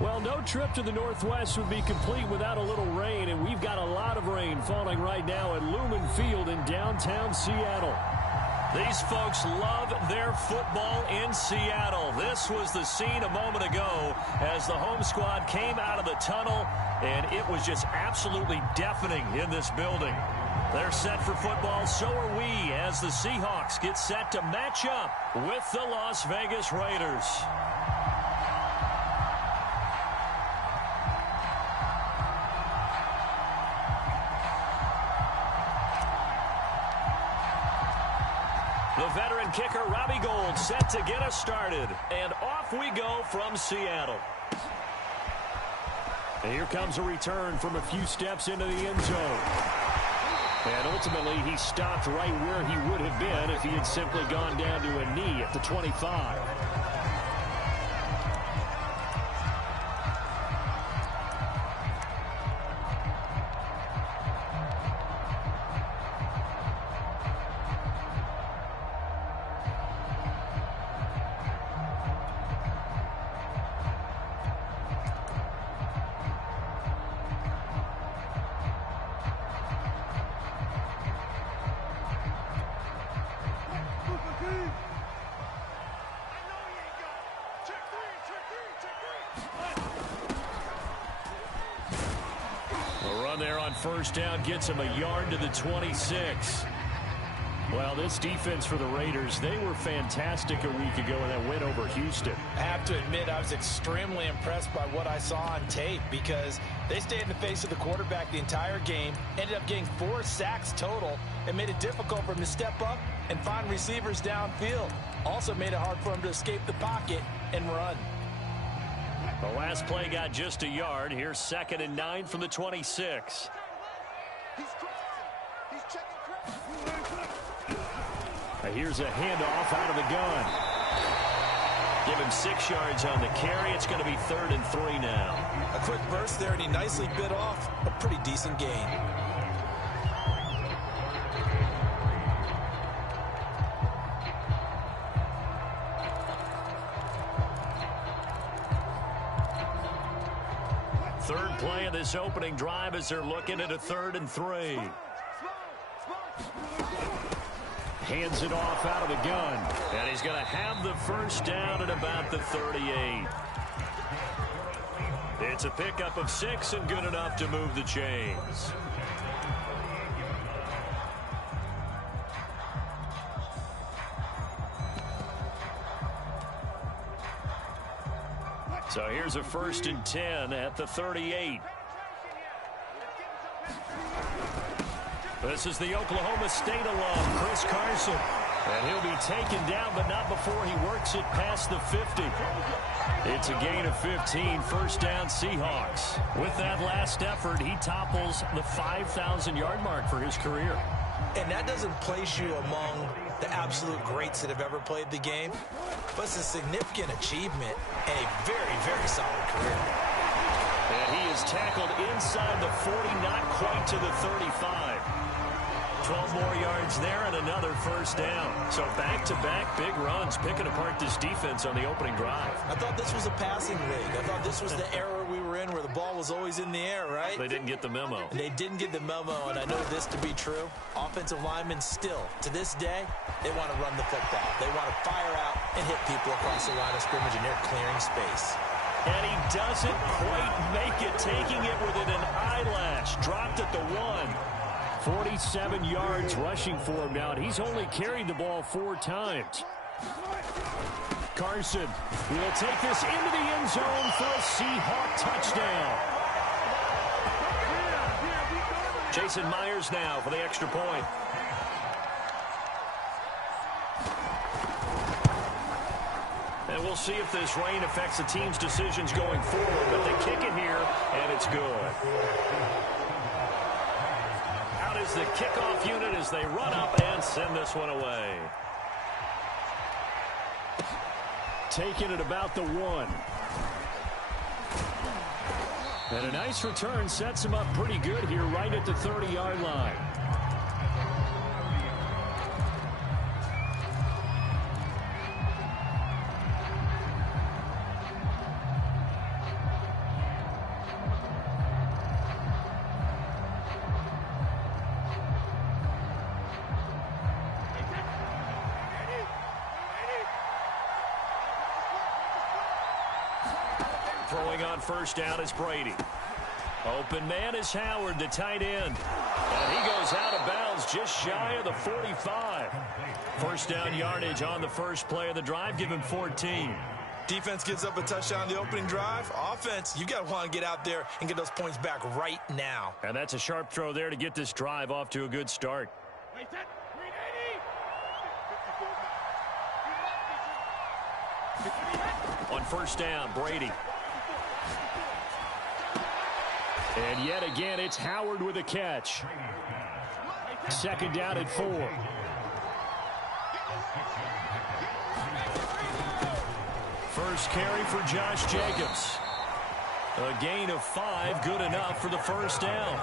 Well, no trip to the Northwest would be complete without a little rain, and we've got a lot of rain falling right now at Lumen Field in downtown Seattle. These folks love their football in Seattle. This was the scene a moment ago as the home squad came out of the tunnel, and it was just absolutely deafening in this building. They're set for football, so are we, as the Seahawks get set to match up with the Las Vegas Raiders. The veteran kicker, Robbie Gould, set to get us started. And off we go from Seattle. And here comes a return from a few steps into the end zone. And ultimately, he stopped right where he would have been if he had simply gone down to a knee at the 25. First down gets him a yard to the 26. Well, this defense for the Raiders, they were fantastic a week ago in that win over Houston. I have to admit, I was extremely impressed by what I saw on tape because they stayed in the face of the quarterback the entire game, ended up getting 4 sacks total, and made it difficult for him to step up and find receivers downfield. Also made it hard for him to escape the pocket and run. The last play got just a yard. Here's 2nd and 9 from the 26. Here's a handoff out of the gun. Give him 6 yards on the carry. It's going to be 3rd and 3 now. A quick burst there, and he nicely bit off a pretty decent gain. Third play of this opening drive as they're looking at a 3rd and 3. Hands it off out of the gun. And he's going to have the first down at about the 38. It's a pickup of 6 and good enough to move the chains. So here's a 1st and 10 at the 38. This is the Oklahoma State alum, Chris Carson. And he'll be taken down, but not before he works it past the 50. It's a gain of 15, first down Seahawks. With that last effort, he topples the 5,000-yard mark for his career. And that doesn't place you among the absolute greats that have ever played the game, but it's a significant achievement and a very, very solid career. And he is tackled inside the 40, not quite to the 35. 12 more yards there and another first down. So back-to-back big runs, picking apart this defense on the opening drive. I thought this was a passing league. I thought this was the era we were in where the ball was always in the air, right? They didn't get the memo. And they didn't get the memo, and I know this to be true. Offensive linemen still, to this day, they want to run the football. They want to fire out and hit people across the line of scrimmage, and they're clearing space. And he doesn't quite make it, taking it within an eyelash. Dropped at the 1. 47 yards rushing for him now, and he's only carried the ball 4 times. Carson will take this into the end zone for a Seahawk touchdown. Jason Myers now for the extra point. And we'll see if this rain affects the team's decisions going forward, but they kick it here, and it's good. Out is the kickoff unit as they run up and send this one away. Taking it about the 1. And a nice return sets him up pretty good here right at the 30-yard line. Throwing on first down is Brady. Open man is Howard, the tight end. And he goes out of bounds just shy of the 45. First down yardage on the first play of the drive. Give him 14. Defense gives up a touchdown on the opening drive. Offense, you got to want to get out there and get those points back right now. And that's a sharp throw there to get this drive off to a good start. On first down, Brady. And yet again, it's Howard with a catch. Second down at 4. First carry for Josh Jacobs. A gain of 5, good enough for the first down.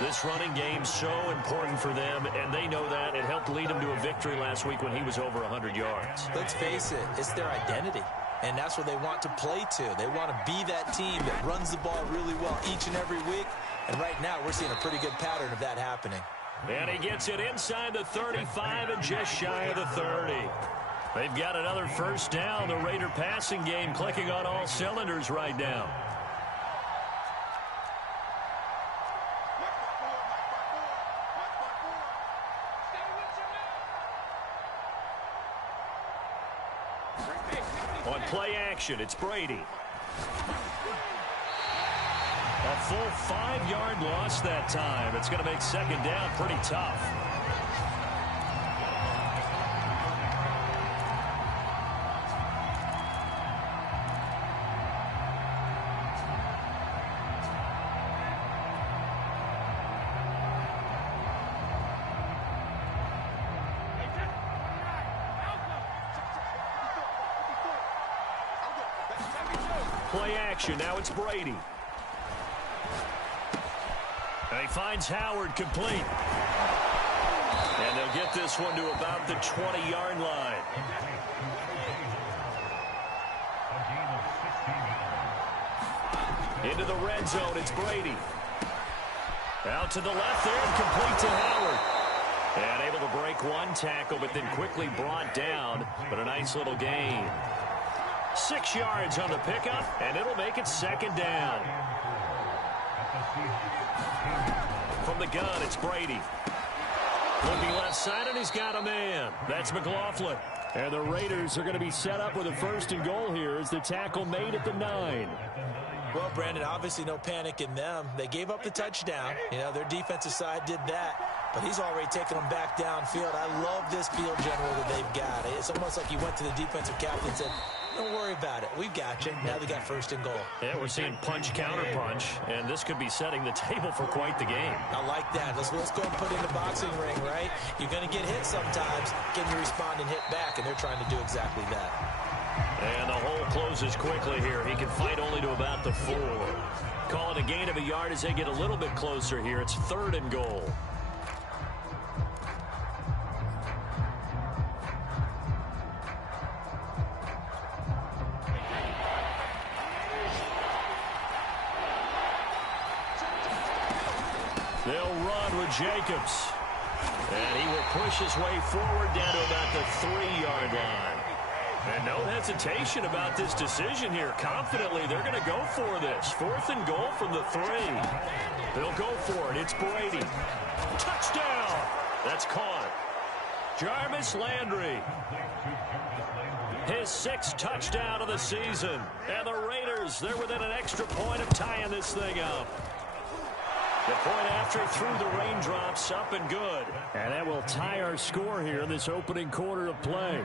This running game's so important for them, and they know that. It helped lead them to a victory last week when he was over 100 yards. Let's face it, it's their identity, and that's what they want to play to. They want to be that team that runs the ball really well each and every week, and right now we're seeing a pretty good pattern of that happening. And he gets it inside the 35 and just shy of the 30. They've got another first down. The Raider passing game clicking on all cylinders right now. On play action, it's Brady. A full 5-yard loss that time. It's going to make second down pretty tough. Play action, now it's Brady. And he finds Howard complete. And they'll get this one to about the 20-yard line. Into the red zone, it's Brady. Out to the left there, and complete to Howard. And able to break one tackle, but then quickly brought down. But a nice little gain. 6 yards on the pickup, and it'll make it second down. From the gun, it's Brady. Looking left side, and he's got a man. That's McLaughlin. And the Raiders are going to be set up with a first and goal here as the tackle made at the 9. Well, Brandon, obviously no panic in them. They gave up the touchdown. You know, their defensive side did that. But he's already taken them back downfield. I love this field general that they've got. It's almost like he went to the defensive captain and said, don't worry about it. We've got you. Now they got first and goal. Yeah, we're seeing punch, counter punch, and this could be setting the table for quite the game. I like that. Let's go and put in the boxing ring, right? You're going to get hit sometimes. Can you respond and hit back? And they're trying to do exactly that. And the hole closes quickly here. He can fight only to about the 4. Call it a gain of a yard as they get a little bit closer here. It's third and goal. They'll run with Jacobs. And he will push his way forward down to about the 3-yard line. And no hesitation about this decision here. Confidently, they're going to go for this. Fourth and goal from the 3. They'll go for it. It's Brady. Touchdown! That's caught. Jarvis Landry. His 6th touchdown of the season. And the Raiders, they're within an extra point of tying this thing up. The point after through the raindrops, up and good. And that will tie our score here in this opening quarter of play.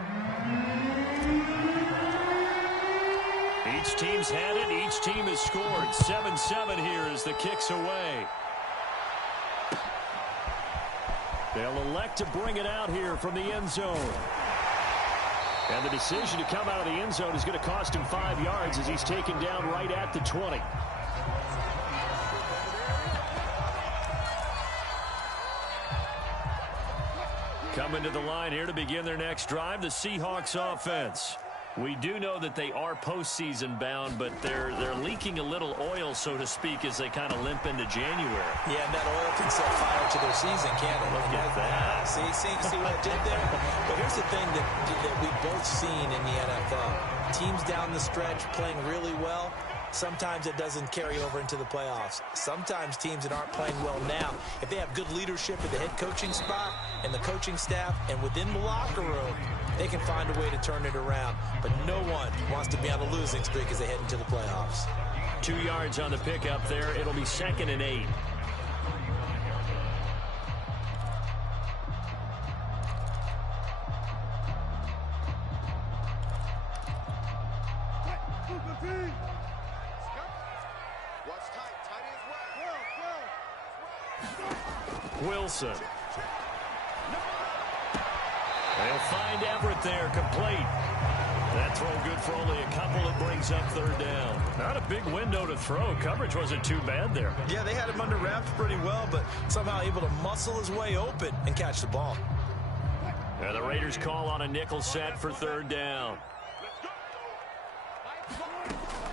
Each team's had it. Each team has scored. 7-7 here as the kick's away. They'll elect to bring it out here from the end zone. And the decision to come out of the end zone is going to cost him 5 yards as he's taken down right at the 20. Coming to the line here to begin their next drive, the Seahawks offense. We do know that they are postseason bound, but they're leaking a little oil, so to speak, as they kind of limp into January. Yeah, and that oil can set fire to their season, can't it? Look at that. See what I did there? But here's the thing that we've both seen in the NFL. Teams down the stretch playing really well. sometimes it doesn't carry over into the playoffs. Sometimes teams that aren't playing well now, if they have good leadership at the head coaching spot and the coaching staff and within the locker room, they can find a way to turn it around. But no one wants to be on a losing streak as they head into the playoffs. 2 yards on the pickup there. It'll be 2nd and 8. Wilson. They'll find Everett there, complete. That throw good for only a couple. It brings up 3rd down. Not a big window to throw. Coverage wasn't too bad there. Yeah, they had him under wraps pretty well, but somehow able to muscle his way open and catch the ball. And the Raiders call on a nickel set for 3rd down.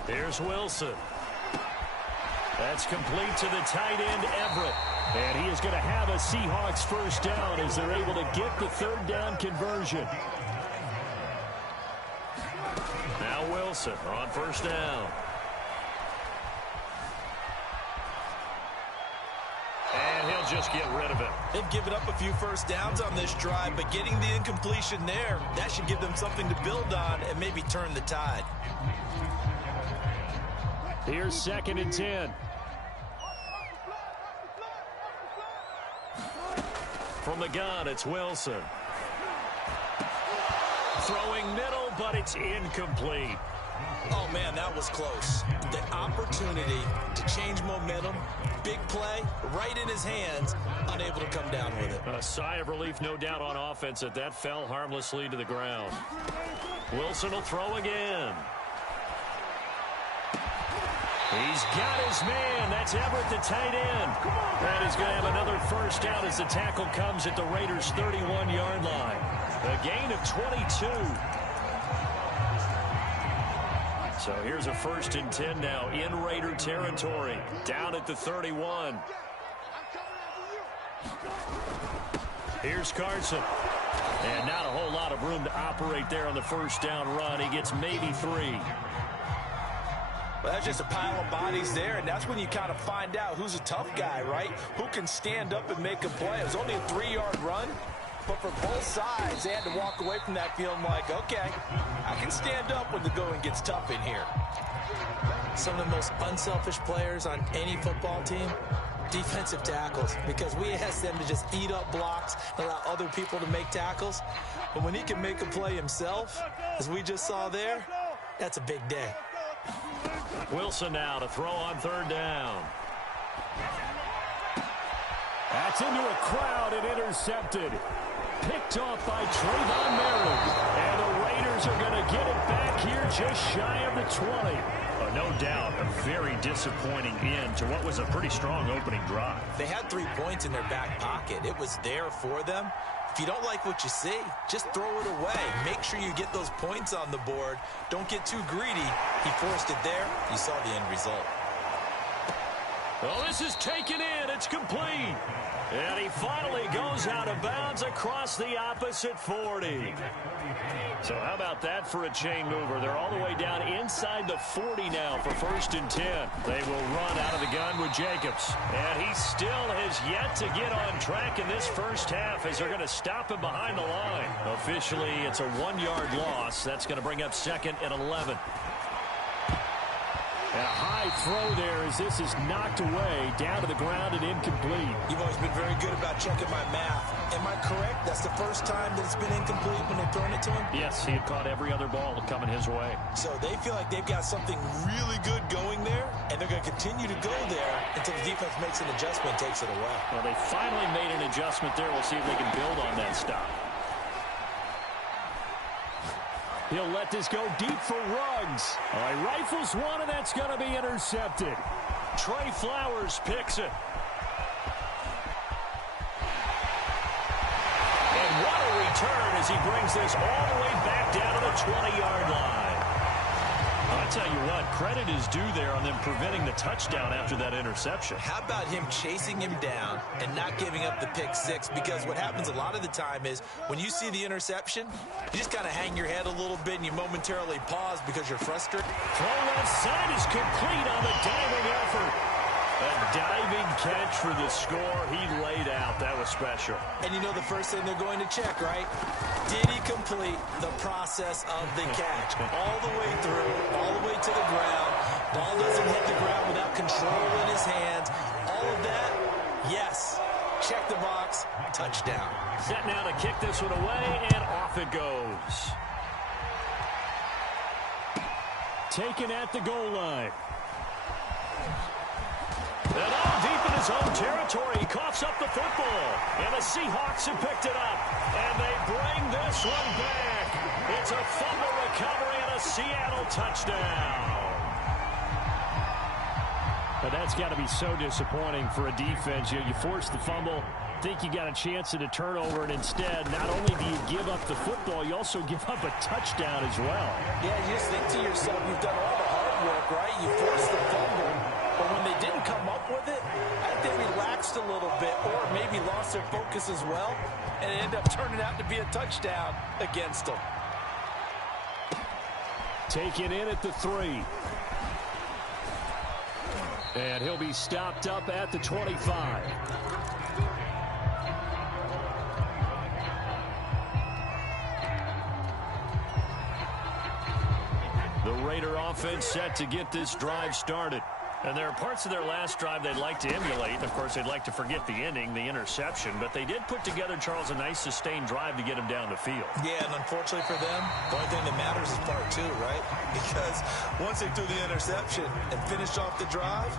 Here's Wilson. That's complete to the tight end, Everett. And he is going to have a Seahawks 1st down as they're able to get the 3rd down conversion. Now Wilson on 1st down. And he'll just get rid of it. They've given up a few 1st downs on this drive, but getting the incompletion there, that should give them something to build on and maybe turn the tide. Here's 2nd and 10. From the gun, it's Wilson. Throwing middle, but it's incomplete. Oh, man, that was close. The opportunity to change momentum, big play, right in his hands, unable to come down with it. A sigh of relief, no doubt, on offense that that fell harmlessly to the ground. Wilson will throw again. He's got his man. That's Everett, the tight end. And he's going to have another 1st down as the tackle comes at the Raiders' 31-yard line. A gain of 22. So here's a 1st and 10 now in Raider territory. Down at the 31. Here's Carson. And not a whole lot of room to operate there on the 1st down run. He gets maybe 3. Well, that's just a pile of bodies there, and that's when you kind of find out who's a tough guy, right? Who can stand up and make a play. It was only a 3-yard run, but for both sides, they had to walk away from that feeling like, okay, I can stand up when the going gets tough in here. Some of the most unselfish players on any football team, defensive tackles, because we ask them to just eat up blocks and allow other people to make tackles. But when he can make a play himself, as we just saw there, that's a big day. Wilson now to throw on 3rd down. That's into a crowd and intercepted. Picked off by Trayvon Merritt. And the Raiders are going to get it back here just shy of the 20. No doubt a very disappointing end to what was a pretty strong opening drive. They had 3 points in their back pocket. It was there for them. If you don't like what you see, just throw it away. Make sure you get those points on the board. Don't get too greedy. He forced it there. You saw the end result. Well, this is taken in. It's complete. And he finally goes out of bounds across the opposite 40. So how about that for a chain mover? They're all the way down inside the 40 now for 1st and 10. They will run out of the gun with Jacobs. And he still has yet to get on track in this 1st half as they're going to stop him behind the line. Officially, it's a 1-yard loss. That's going to bring up 2nd and 11. And a high throw there as this is knocked away, down to the ground and incomplete. You've always been very good about checking my math. Am I correct? That's the first time that it's been incomplete when they've thrown it to him? Yes, he had caught every other ball coming his way. So they feel like they've got something really good going there, and they're going to continue to go there until the defense makes an adjustment and takes it away. Well, they finally made an adjustment there. We'll see if they can build on that stop. He'll let this go deep for Ruggs. All right, rifles one, and that's going to be intercepted. Trey Flowers picks it. And what a return as he brings this all the way back down to the 20-yard line. A I tell you what, credit is due there on them preventing the touchdown after that interception. How about him chasing him down and not giving up the pick six? Because what happens a lot of the time is when you see the interception, you just kind of hang your head a little bit and you momentarily pause because you're frustrated. Throw left side is complete on the diving effort. A diving catch for the score. He laid out. That was special. And you know the first thing they're going to check, right? Did he complete the process of the catch? All the way through, all the way to the ground. Ball doesn't hit the ground without control in his hands. All of that, yes. Check the box. Touchdown. Set now to kick this one away, and off it goes. Taken at the goal line. And all deep in his own territory, he coughs up the football. And the Seahawks have picked it up. And they bring this one back. It's a fumble recovery and a Seattle touchdown. But that's got to be so disappointing for a defense. You force the fumble, think you got a chance at a turnover, and instead, not only do you give up the football, you also give up a touchdown as well. Yeah, you just think to yourself, you've done all the hard work, right? You forced the fumble. But when they didn't come up with it, I think they relaxed a little bit or maybe lost their focus as well, and it ended up turning out to be a touchdown against them. Taken in at the 3. And he'll be stopped up at the 25. The Raider offense set to get this drive started. And there are parts of their last drive they'd like to emulate. Of course, they'd like to forget the ending, the interception. But they did put together, Charles, a nice sustained drive to get him down the field. Yeah, and unfortunately for them, the only thing that matters is part 2, right? Because once they threw the interception and finished off the drive,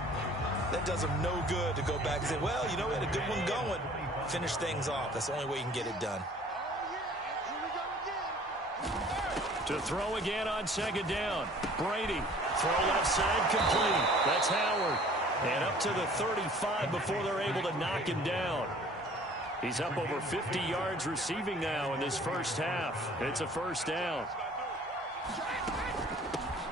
that does them no good to go back and say, well, you know, we had a good one going. Finish things off. That's the only way you can get it done. To throw again on second down. Brady. Throw left side complete. That's Howard. And up to the 35 before they're able to knock him down. He's up over 50 yards receiving now in this first half. It's a first down.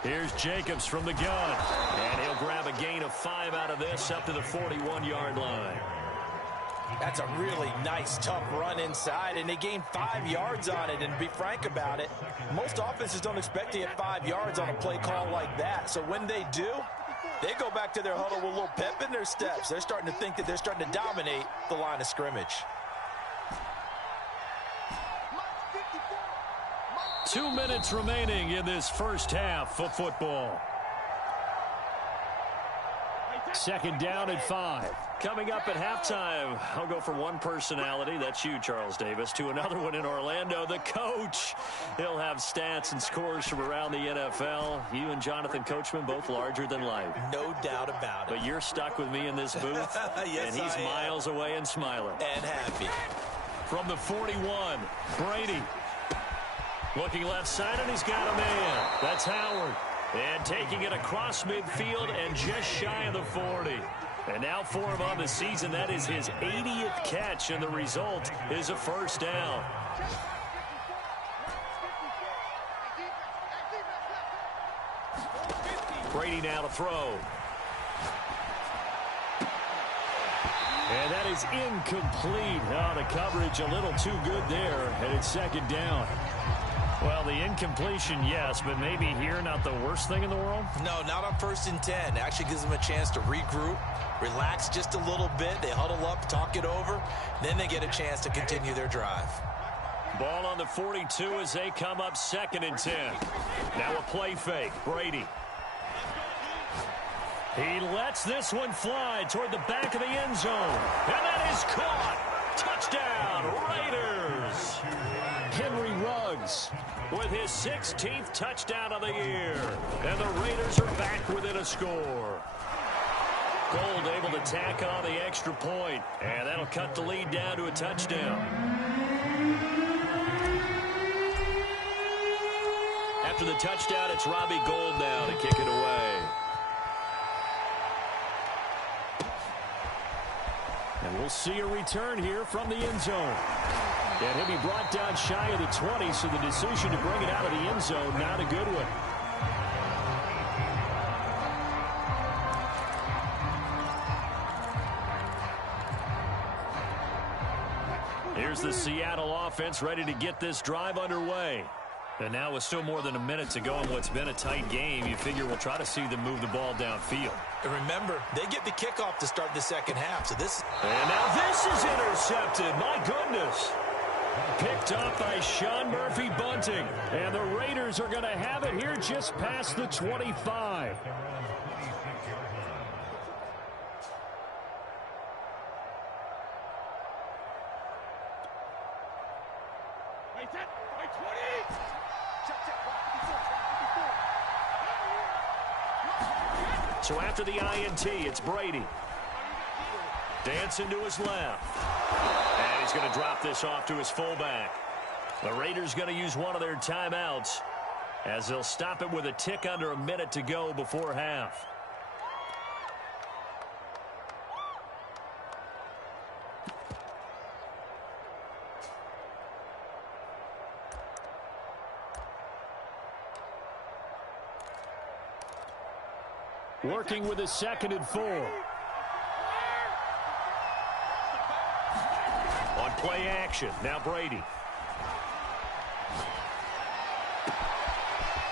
Here's Jacobs from the gun. And he'll grab a gain of 5 out of this up to the 41-yard line. That's a really nice, tough run inside, and they gained 5 yards on it. And to be frank about it, most offenses don't expect to get 5 yards on a play call like that. So when they do, they go back to their huddle with a little pep in their steps. They're starting to think that they're starting to dominate the line of scrimmage. 2 minutes remaining in this first half of football. Second down and 5. Coming up at halftime, I'll go from one personality, that's you, Charles Davis, to another one in Orlando, the coach. He'll have stats and scores from around the NFL. You and Jonathan Coachman, both larger than life. No doubt about it. But you're stuck with me in this booth, yes, and he's miles away and smiling. And happy. From the 41, Brady. Looking left side, and he's got a man. That's Howard. And taking it across midfield and just shy of the 40. And now for him on the season, that is his 80th catch, and the result is a first down. Brady now to throw. And that is incomplete. Oh, the coverage a little too good there, and it's second down. Well, the incompletion, yes, but maybe here not the worst thing in the world? No, not on 1st and 10. Actually gives them a chance to regroup, relax just a little bit. They huddle up, talk it over. Then they get a chance to continue their drive. Ball on the 42 as they come up 2nd and 10. Now a play fake. Brady. He lets this one fly toward the back of the end zone. And that is caught. Touchdown, Raiders. Henry Ruggs with his 16th touchdown of the year. And the Raiders are back within a score. Gold able to tack on the extra point. And that'll cut the lead down to a touchdown. After the touchdown, it's Robbie Gould now to kick it away. And we'll see a return here from the end zone. And he'll be brought down shy of the 20, so the decision to bring it out of the end zone, not a good one. Here's the Seattle offense ready to get this drive underway. And now with still more than a minute to go in what's been a tight game, you figure we'll try to see them move the ball downfield. And remember, they get the kickoff to start the second half. So this. And now this is intercepted. My goodness. Picked up by Sean Murphy-Bunting. And the Raiders are going to have it here just past the 25. So after the INT, it's Brady. Dancing to his left. And he's going to drop this off to his fullback. The Raiders going to use one of their timeouts as they'll stop it with a tick under a minute to go before half. Working with a 2nd and 4. On play action, now Brady.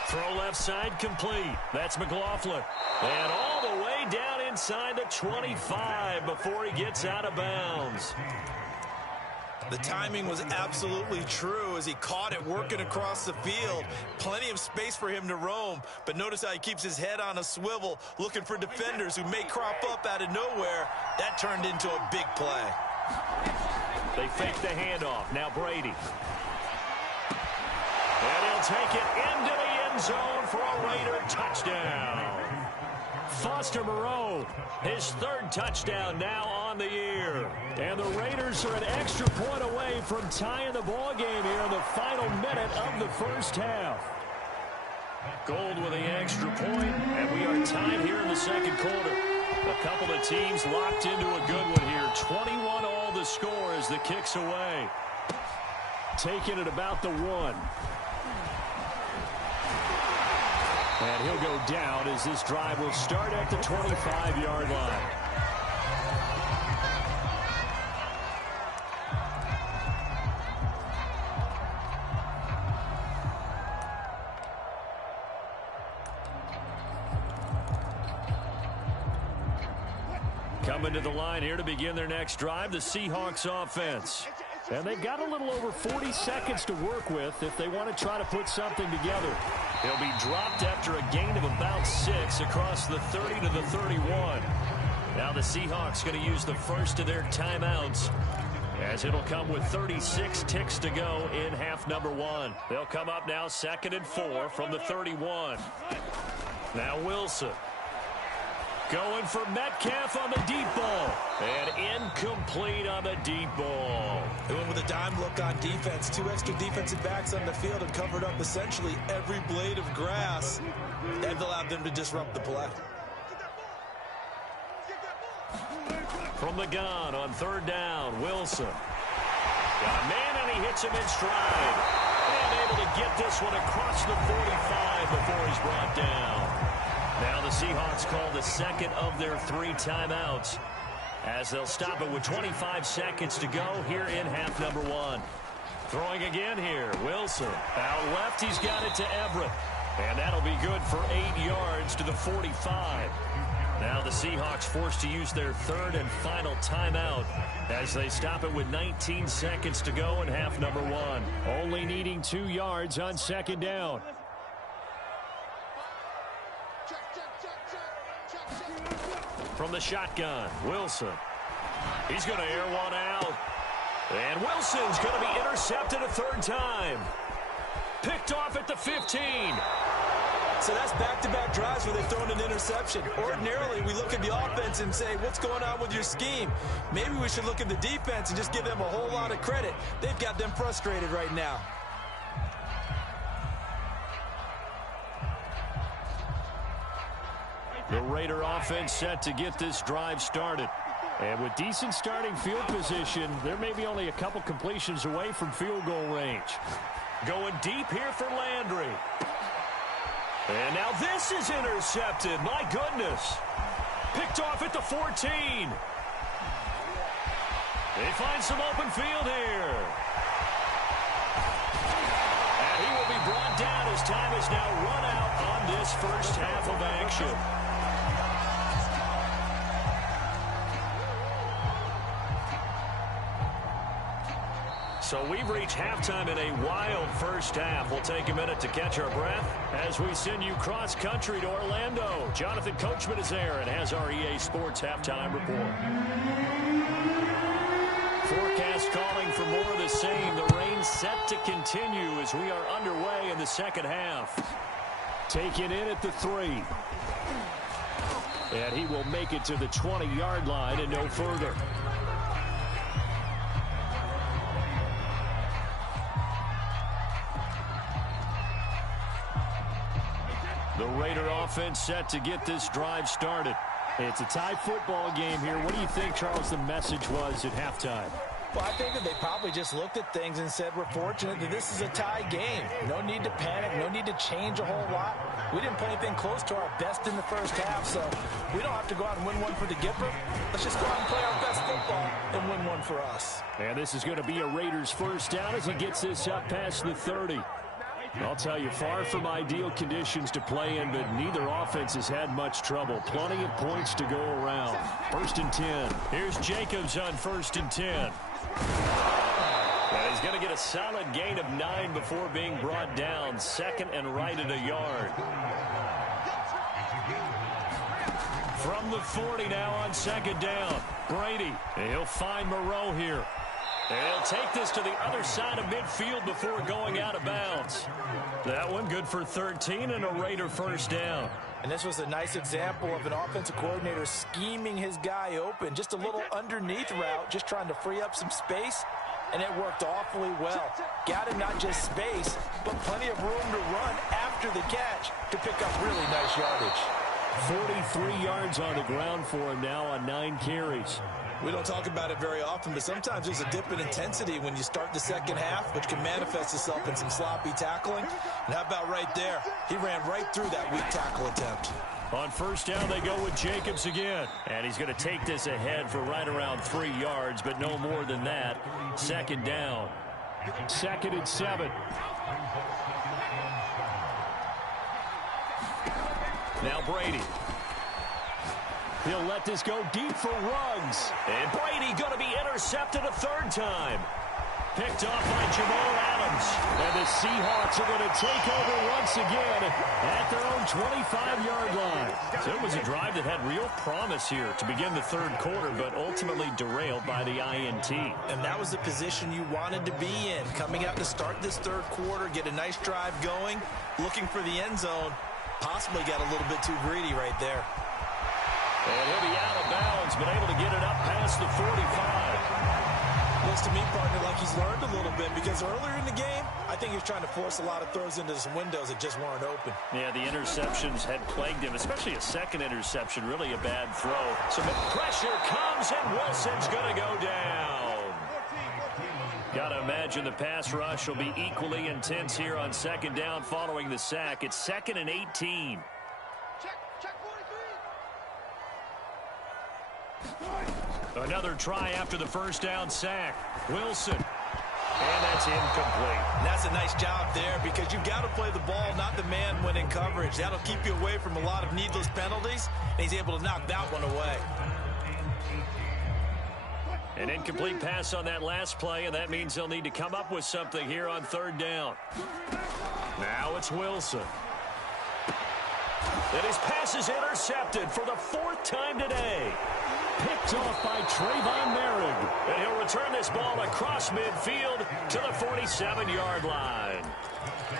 Throw left side complete. That's McLaughlin. And all the way down inside the 25 before he gets out of bounds. The timing was absolutely true as he caught it working across the field. Plenty of space for him to roam, but notice how he keeps his head on a swivel looking for defenders who may crop up out of nowhere. That turned into a big play. They fake the handoff. Now Brady. And he'll take it into the end zone for a Raider touchdown. Foster Moreau, his 3rd touchdown now on the year. And the Raiders are an extra point away from tying the ball game here in the final minute of the first half. Gold with the extra point, and we are tied here in the second quarter. A couple of teams locked into a good one here. 21 all the score as the kick's away. Taking it about the 1. And he'll go down as this drive will start at the 25-yard line. Coming to the line here to begin their next drive, the Seahawks offense. And they've got a little over 40 seconds to work with if they want to try to put something together. He'll be dropped after a gain of about 6 across the 30 to the 31. Now the Seahawks going to use the first of their timeouts as it'll come with 36 ticks to go in half number 1. They'll come up now 2nd and 4 from the 31. Now Wilson. Going for Metcalf on the deep ball. And incomplete on the deep ball. They went with a dime look on defense. 2 extra defensive backs on the field and covered up essentially every blade of grass. That allowed them to disrupt the play. From the gun on 3rd down, Wilson. Got a man and he hits him in stride. And able to get this one across the 45 before he's brought down. Now the Seahawks call the 2nd of their 3 timeouts as they'll stop it with 25 seconds to go here in half number 1. Throwing again here, Wilson. Out left, he's got it to Everett. And that'll be good for 8 yards to the 45. Now the Seahawks forced to use their 3rd and final timeout as they stop it with 19 seconds to go in half number 1. Only needing 2 yards on 2nd down. From the shotgun, Wilson. He's going to air one out. And Wilson's going to be intercepted a 3rd time. Picked off at the 15. So that's back-to-back drives where they've thrown an interception. Ordinarily, we look at the offense and say, what's going on with your scheme? Maybe we should look at the defense and just give them a whole lot of credit. They've got them frustrated right now. The Raider offense set to get this drive started. And with decent starting field position, there may be only a couple completions away from field goal range. Going deep here for Landry. And now this is intercepted. My goodness. Picked off at the 14. They find some open field here. And he will be brought down as time is now run out on this first half of action. So we've reached halftime in a wild first half. We'll take a minute to catch our breath as we send you cross-country to Orlando. Jonathan Coachman is there and has our EA Sports halftime report. Forecast calling for more of the same. The rain set to continue as we are underway in the second half. Taken in at the 3. And he will make it to the 20-yard line and no further. The Raider offense set to get this drive started. It's a tie football game here. What do you think, Charles, the message was at halftime? Well, I think that they probably just looked at things and said, we're fortunate that this is a tie game. No need to panic. No need to change a whole lot. We didn't play anything close to our best in the first half, so we don't have to go out and win one for the Gipper. Let's just go out and play our best football and win one for us. And this is going to be a Raiders first down as he gets this up past the 30. I'll tell you, far from ideal conditions to play in, but neither offense has had much trouble. Plenty of points to go around. 1st and 10. Here's Jacobs on 1st and 10. And he's going to get a solid gain of 9 before being brought down. 2nd and right at a yard. From the 40 now on 2nd down. Brady. He'll find Moreau here. And he'll take this to the other side of midfield before going out of bounds. That one good for 13 and a Raider first down. And this was a nice example of an offensive coordinator scheming his guy open. Just a little underneath route, just trying to free up some space. And it worked awfully well. Got him not just space, but plenty of room to run after the catch to pick up really nice yardage. 43 yards on the ground for him now on 9 carries. We don't talk about it very often, but sometimes there's a dip in intensity when you start the second half, which can manifest itself in some sloppy tackling. And how about right there? He ran right through that weak tackle attempt. On first down, they go with Jacobs again. And he's going to take this ahead for right around 3 yards, but no more than that. 2nd down. 2nd and 7. Now Brady. He'll let this go deep for Ruggs. And Brady going to be intercepted a 3rd time. Picked off by Jamal Adams. And the Seahawks are going to take over once again at their own 25-yard line. So it was a drive that had real promise here to begin the 3rd quarter, but ultimately derailed by the INT. And that was the position you wanted to be in. Coming out to start this 3rd quarter, get a nice drive going, looking for the end zone. Possibly got a little bit too greedy right there. And he'll be out of bounds, but able to get it up past the 45. Looks to me, partner, like he's learned a little bit because earlier in the game, I think he was trying to force a lot of throws into some windows that just weren't open. Yeah, the interceptions had plagued him, especially a 2nd interception, really a bad throw. So the pressure comes, and Wilson's going to go down. Got to imagine the pass rush will be equally intense here on 2nd down following the sack. It's 2nd and 18. Another try after the first down sack. Wilson. And that's incomplete. And that's a nice job there because you've got to play the ball, not the man when in coverage. That'll keep you away from a lot of needless penalties, and he's able to knock that one away. An incomplete pass on that last play, and that means they'll need to come up with something here on 3rd down. Now it's Wilson. And his pass is intercepted for the 4th time today. Picked off by Trayvon Merrick. And he'll return this ball across midfield to the 47-yard line.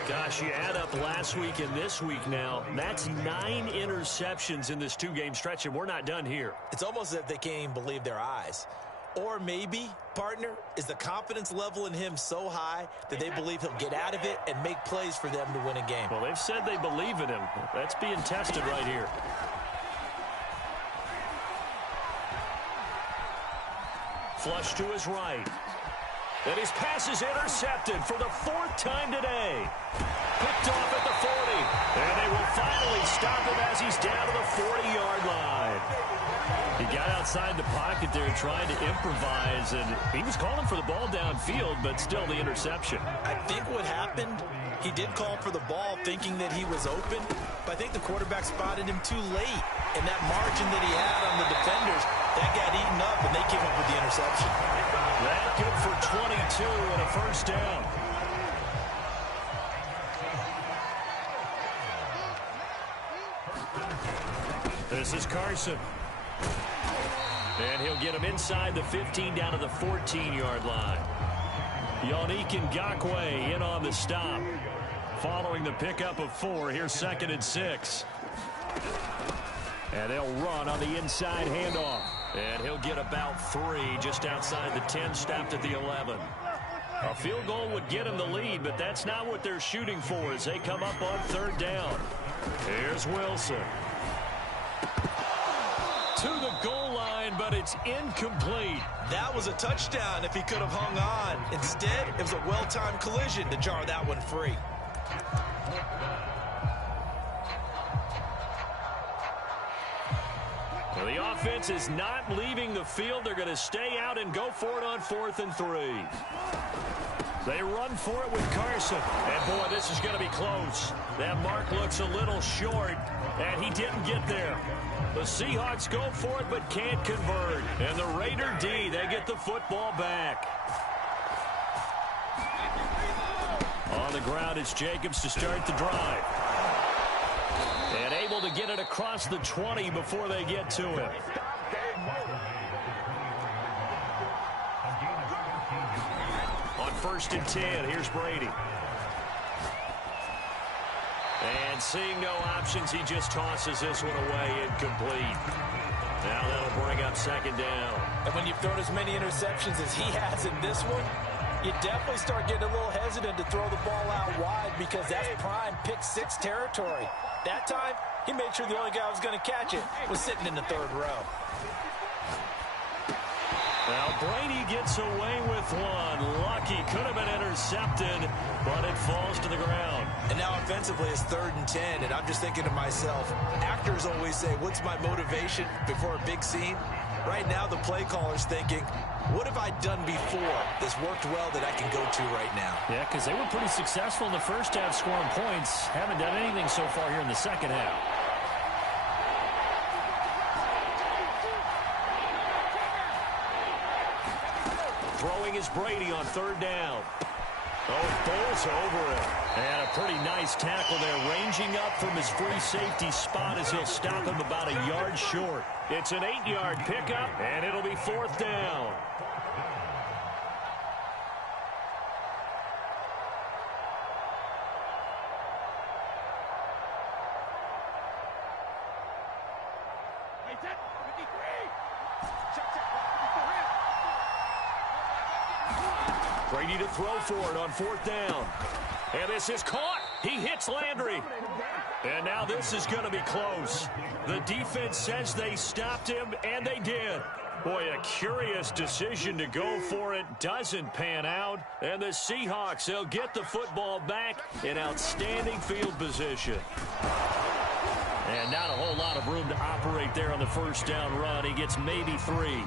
Gosh, you add up last week and this week now. That's 9 interceptions in this 2-game stretch, and we're not done here. It's almost as if they can't even believe their eyes. Or maybe, partner, is the confidence level in him so high that they believe he'll get out of it and make plays for them to win a game. Well, they've said they believe in him. That's being tested right here. Flush to his right. And his pass is intercepted for the 4th time today. Picked off at the 40. And they will finally stop him as he's down to the 40-yard line. He got outside the pocket there trying to improvise, and he was calling for the ball downfield, but still the interception. I think what happened, he did call for the ball thinking that he was open, but I think the quarterback spotted him too late. And that margin that he had on the defenders, that got eaten up, and they came up with the interception. That good for 22 and a first down. This is Carson. And he'll get him inside the 15 down to the 14-yard line. Yannick Ngakoue in on the stop. Following the pickup of 4, here's 2nd and 6. And they'll run on the inside handoff. And he'll get about 3 just outside the 10, stopped at the 11. A field goal would get him the lead, but that's not what they're shooting for as they come up on 3rd down. Here's Wilson. To the goal line, but it's incomplete. That was a touchdown if he could have hung on. Instead, it was a well-timed collision to jar that one free. Well, the offense is not leaving the field. They're going to stay out and go for it on 4th and 3. They run for it with Carson. And, boy, this is going to be close. That mark looks a little short, and he didn't get there. The Seahawks go for it but can't convert. And the Raider D, they get the football back. On the ground is Jacobs to start the drive. And able to get it across the 20 before they get to him. On 1st and 10, here's Brady. And seeing no options, he just tosses this one away, incomplete. Now that'll bring up 2nd down. And when you've thrown as many interceptions as he has in this one, you definitely start getting a little hesitant to throw the ball out wide because that's prime pick-6 territory. That time, he made sure the only guy who was going to catch it was sitting in the 3rd row. Now Brady gets away with one. Lucky, could have been intercepted, but it falls to the ground. And now offensively it's 3rd and 10, and I'm just thinking to myself, actors always say, what's my motivation before a big scene? Right now the play caller's thinking, what have I done before that's worked well that I can go to right now? Yeah, because they were pretty successful in the first half scoring points. Haven't done anything so far here in the second half. Throwing is Brady on 3rd down. Oh, bowls over it. And a pretty nice tackle there, ranging up from his free safety spot as he'll stop him about a yard short. It's an 8-yard pickup, and it'll be 4th down. Brady to throw for it on 4th down. And this is caught. He hits Landry. And now this is going to be close. The defense says they stopped him, and they did. Boy, a curious decision to go for it. Doesn't pan out. And the Seahawks, they'll get the football back in outstanding field position. And not a whole lot of room to operate there on the 1st down run. He gets maybe 3.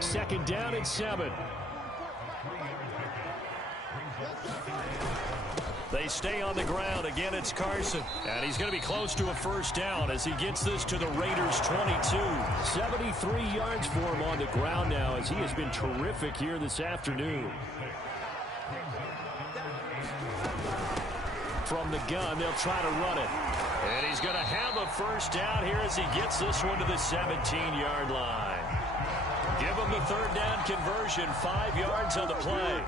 2nd down and 7. They stay on the ground. Again, it's Carson. And he's going to be close to a 1st down as he gets this to the Raiders' 22. 73 yards for him on the ground now as he has been terrific here this afternoon. From the gun, they'll try to run it. And he's going to have a 1st down here as he gets this one to the 17-yard line. Give him the 3rd down conversion, 5 yards on the play.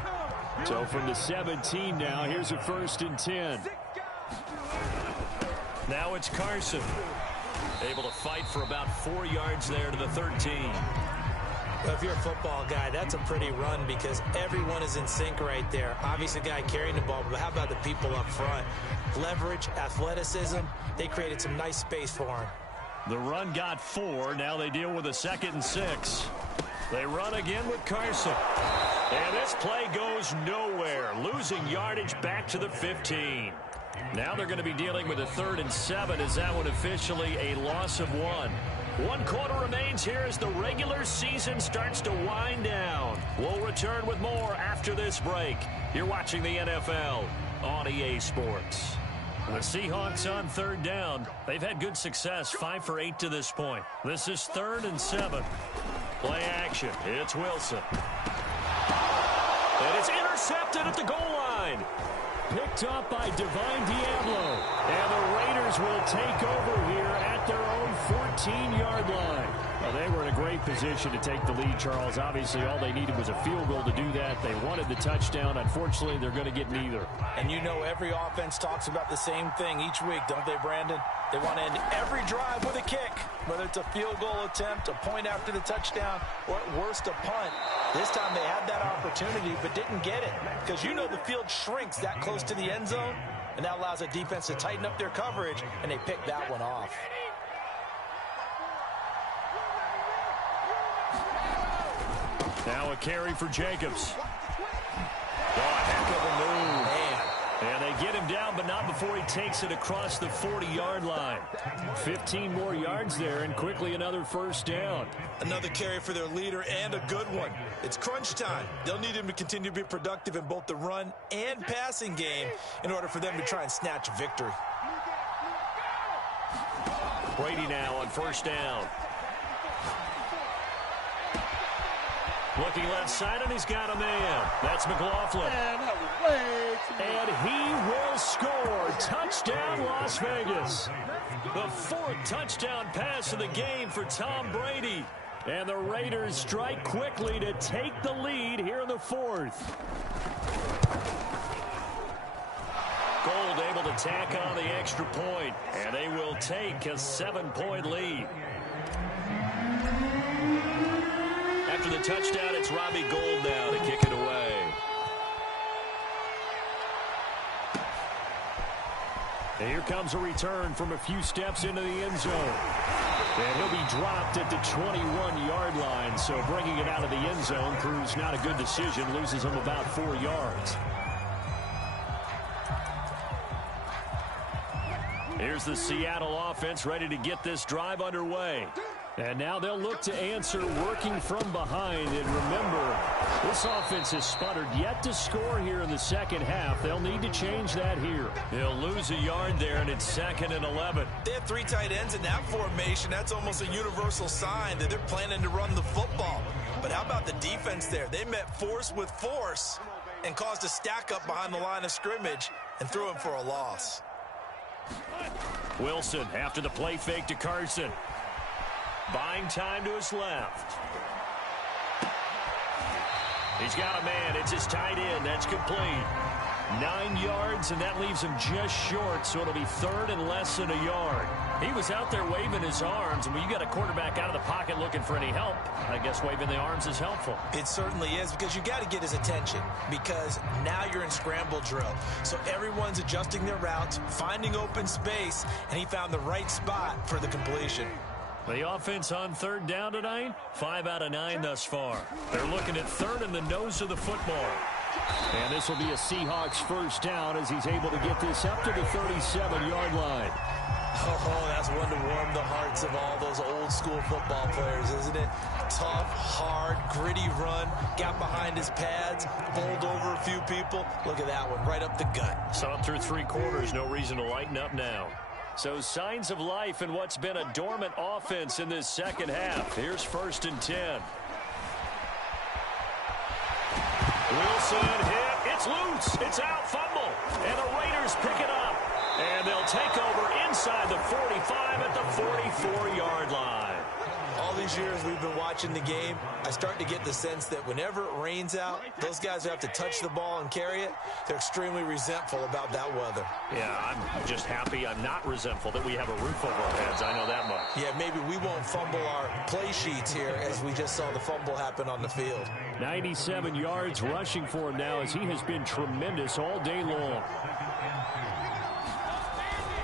So from the 17 now, here's a 1st and 10. Now it's Carson. Able to fight for about 4 yards there to the 13. Well, if you're a football guy, that's a pretty run because everyone is in sync right there. Obviously, the guy carrying the ball, but how about the people up front? Leverage, athleticism, they created some nice space for him. The run got 4. Now they deal with a 2nd and 6. They run again with Carson. And this play goes nowhere. Losing yardage back to the 15. Now they're going to be dealing with a 3rd and 7 as that one officially a loss of 1. 1 quarter remains here as the regular season starts to wind down. We'll return with more after this break. You're watching the NFL on EA Sports. The Seahawks on 3rd down. They've had good success, 5 for 8 to this point. This is 3rd and 7. Play action. It's Wilson. And it's intercepted at the goal line. Picked up by Divine Diablo. And the Raiders will take over here at their own 14-yard line. Well, they were in a great position to take the lead, Charles. Obviously, all they needed was a field goal to do that. They wanted the touchdown. Unfortunately, they're going to get neither. And you know every offense talks about the same thing each week, don't they, Brandon? They want to end every drive with a kick, whether it's a field goal attempt, a point after the touchdown, or at worst a punt. This time they had that opportunity but didn't get it because you know the field shrinks that close to the end zone, and that allows a defense to tighten up their coverage, and they picked that one off. Now a carry for Jacobs. Oh, a heck of a move. Man. And they get him down, but not before he takes it across the 40-yard line. 15 more yards there, and quickly another 1st down. Another carry for their leader, and a good one. It's crunch time. They'll need him to continue to be productive in both the run and passing game in order for them to try and snatch a victory. Brady now on 1st down. Looking left side, and he's got a man. That's McLaughlin. And he will score. Touchdown, Las Vegas. The 4th touchdown pass of the game for Tom Brady. And the Raiders strike quickly to take the lead here in the 4th. Gold able to tack on the extra point, and they will take a 7-point lead. After the touchdown, it's Robbie Gould now to kick it away. And here comes a return from a few steps into the end zone. And he'll be dropped at the 21-yard line, so bringing it out of the end zone proves not a good decision, loses him about 4 yards. Here's the Seattle offense ready to get this drive underway. And now they'll look to answer working from behind. And remember, this offense has sputtered yet to score here in the second half. They'll need to change that here. They'll lose a yard there, and it's 2nd and 11. They have 3 tight ends in that formation. That's almost a universal sign that they're planning to run the football. But how about the defense there? They met force with force and caused a stack up behind the line of scrimmage and threw him for a loss. Wilson after the play fake to Carson. Buying time to his left. He's got a man. It's his tight end. That's complete. 9 yards, and that leaves him just short, so it'll be 3rd and less than a yard. He was out there waving his arms, and when you got a quarterback out of the pocket looking for any help, I guess waving the arms is helpful. It certainly is, because you got to get his attention, because now you're in scramble drill. So everyone's adjusting their routes, finding open space, and he found the right spot for the completion. The offense on 3rd down tonight, 5 out of 9 thus far. They're looking at 3rd in the nose of the football. And this will be a Seahawks 1st down as he's able to get this up to the 37-yard line. Oh, that's one to warm the hearts of all those old-school football players, isn't it? Tough, hard, gritty run, got behind his pads, bowled over a few people. Look at that one, right up the gut. Saw him through 3 quarters, no reason to lighten up now. So signs of life in what's been a dormant offense in this second half. Here's 1st and 10. Wilson hit. It's loose. It's out. Fumble. And the Raiders pick it up. And they'll take over inside the 45 at the 44-yard line. All these years we've been watching the game, I start to get the sense that whenever it rains out, those guys who have to touch the ball and carry it, they're extremely resentful about that weather. Yeah, I'm just happy I'm not resentful that we have a roof over our heads. I know that much. Yeah, maybe we won't fumble our play sheets here as we just saw the fumble happen on the field. 97 yards rushing for him now as he has been tremendous all day long.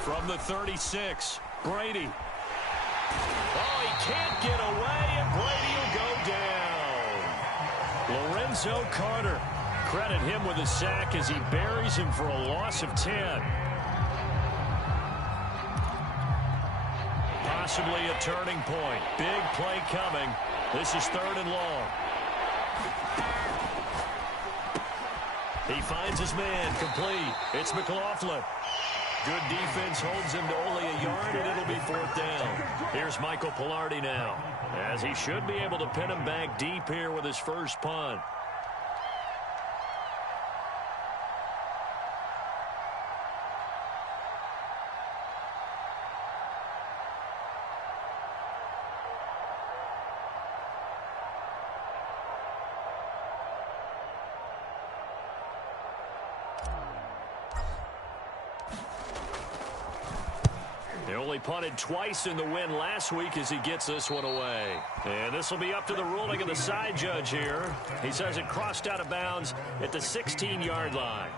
From the 36, Brady. Oh, he can't get away, and Brady will go down. Lorenzo Carter. Credit him with a sack as he buries him for a loss of 10. possibly a turning point. Big play coming. This is 3rd and long. He finds his man complete. It's McLaughlin. Good defense holds him to only a yard, and it'll be 4th down. Here's Michael Pilardi now, as he should be able to pin him back deep here with his first punt. They only punted twice in the win last week as he gets this one away. And this will be up to the ruling of the side judge here. He says it crossed out of bounds at the 16-yard line.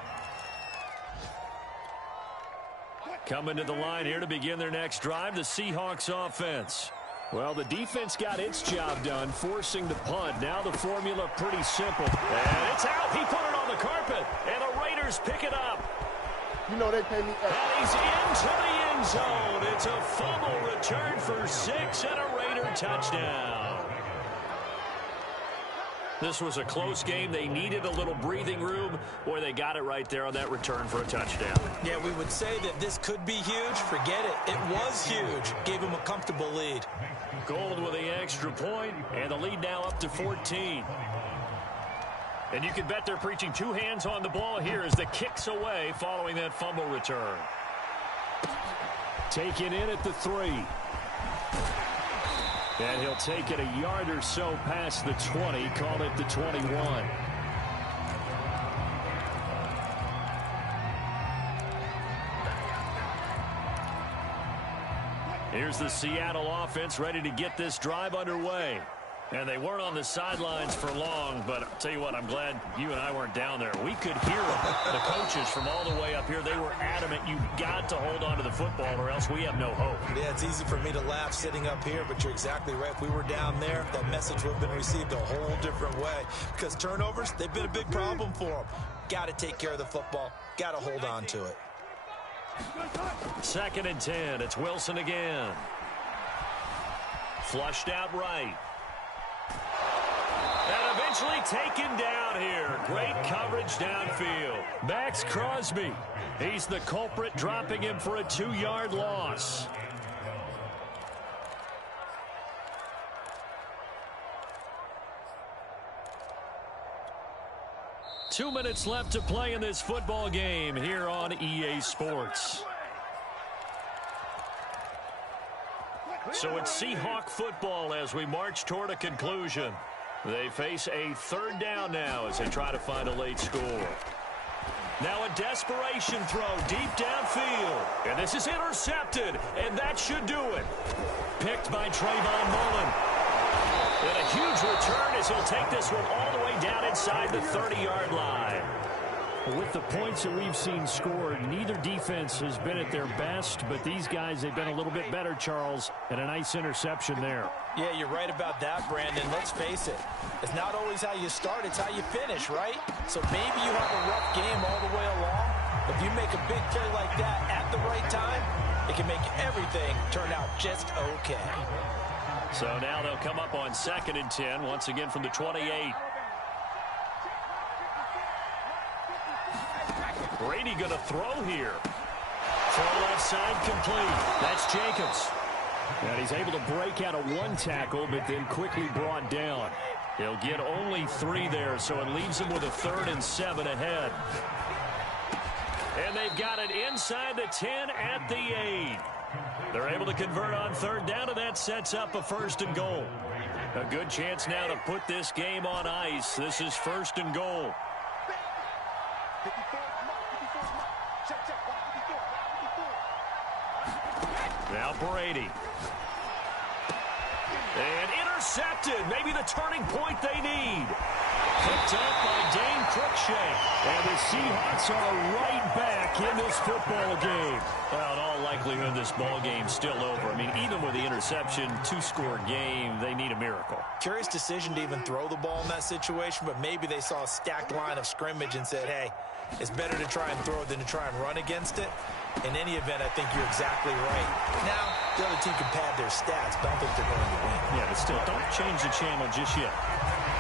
Coming to the line here to begin their next drive, the Seahawks offense. Well, the defense got its job done, forcing the punt. Now the formula pretty simple. And it's out. He put it on the carpet. And the Raiders pick it up. You know they pay me. And he's into the end zone. It's a fumble return for 6 and a Raider touchdown. This was a close game. They needed a little breathing room. Boy, they got it right there on that return for a touchdown. Yeah, we would say that this could be huge. Forget it. It was huge. Gave him a comfortable lead. Gold with the extra point, and the lead now up to 14. And you can bet they're preaching 2 hands on the ball here as the kick's away following that fumble return. Taken in at the 3. And he'll take it a yard or so past the 20, call it the 21. Here's the Seattle offense ready to get this drive underway. And they weren't on the sidelines for long, but I'll tell you what, I'm glad you and I weren't down there. We could hear them. The coaches from all the way up here, they were adamant, you've got to hold on to the football or else we have no hope. Yeah, it's easy for me to laugh sitting up here, but you're exactly right. If we were down there, that message would have been received a whole different way. Because turnovers, they've been a big problem for them. Got to take care of the football. Got to hold on to it. 2nd and 10. It's Wilson again. Flushed out right. And eventually taken down here. Great coverage downfield. Max Crosby. He's the culprit, dropping him for a 2-yard loss. Two minutes left to play in this football game here on EA Sports. So it's Seahawk football as we march toward a conclusion. They face a 3rd down now as they try to find a late score. Now a desperation throw deep downfield. And this is intercepted, and that should do it. Picked by Trayvon Mullen. And a huge return as he'll take this one all the way down inside the 30-yard line. With the points that we've seen scored, neither defense has been at their best, but these guys, they've been a little bit better, Charles, and a nice interception there. Yeah, you're right about that, Brandon. Let's face it. It's not always how you start, it's how you finish, right? So maybe you have a rough game all the way along. If you make a big play like that at the right time, it can make everything turn out just okay. So now they'll come up on 2nd and 10, once again from the 28. Brady going to throw here. Throw left side complete. That's Jacobs. And he's able to break out of 1 tackle, but then quickly brought down. He'll get only 3 there, so it leaves him with a 3rd and 7 ahead. And they've got it inside the 10 at the 8. They're able to convert on 3rd down, and that sets up a 1st and goal. A good chance now to put this game on ice. This is 1st and goal. Now Brady. And intercepted. Maybe the turning point they need. Picked up by Dane Cruikshank. And the Seahawks are right back in this football game. Well, in all likelihood, this ball game's still over. I mean, even with the interception, 2-score game, they need a miracle. Curious decision to even throw the ball in that situation, but maybe they saw a stacked line of scrimmage and said, hey, it's better to try and throw than to try and run against it. In any event, I think you're exactly right. Now, the other team can pad their stats, but I don't think they're going to win. Yeah, but still, don't change the channel just yet.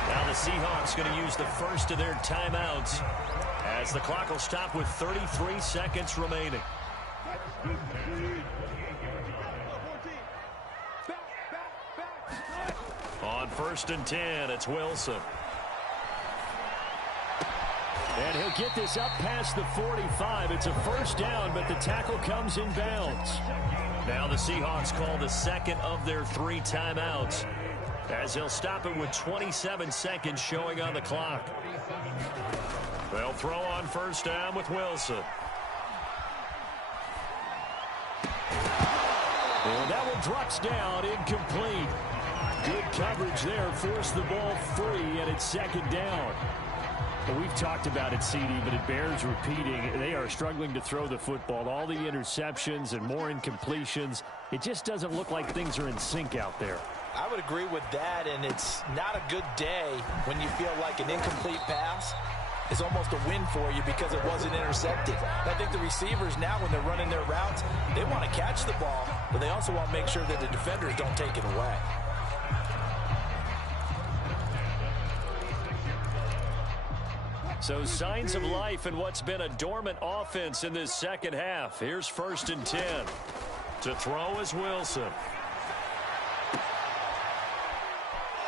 Now the Seahawks going to use the first of their timeouts as the clock will stop with 33 seconds remaining. On 1st and 10, it's Wilson. And he'll get this up past the 45. It's a first down, but the tackle comes in bounds. Now the Seahawks call the second of their 3 timeouts as they'll stop it with 27 seconds showing on the clock. They'll throw on 1st down with Wilson. And that one drops down, incomplete. Good coverage there, forced the ball free, and it's 2nd down. Well, we've talked about it, CD, but it bears repeating. They are struggling to throw the football. All the interceptions and more incompletions. It just doesn't look like things are in sync out there. I would agree with that, and it's not a good day when you feel like an incomplete pass is almost a win for you because it wasn't intercepted. I think the receivers now, when they're running their routes, they want to catch the ball, but they also want to make sure that the defenders don't take it away. So signs of life in what's been a dormant offense in this second half. Here's 1st and 10. To throw is Wilson.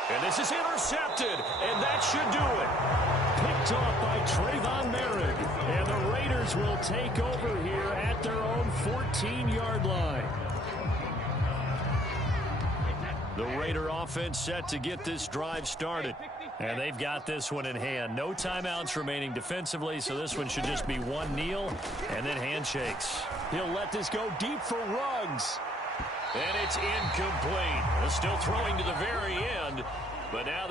And this is intercepted, and that should do it. Picked off by Trayvon Merrick. And the Raiders will take over here at their own 14-yard line. The Raider offense set to get this drive started. And they've got this one in hand. No timeouts remaining defensively, so this one should just be one kneel and then handshakes. He'll let this go deep for Ruggs. And it's incomplete. Still throwing to the very end, but now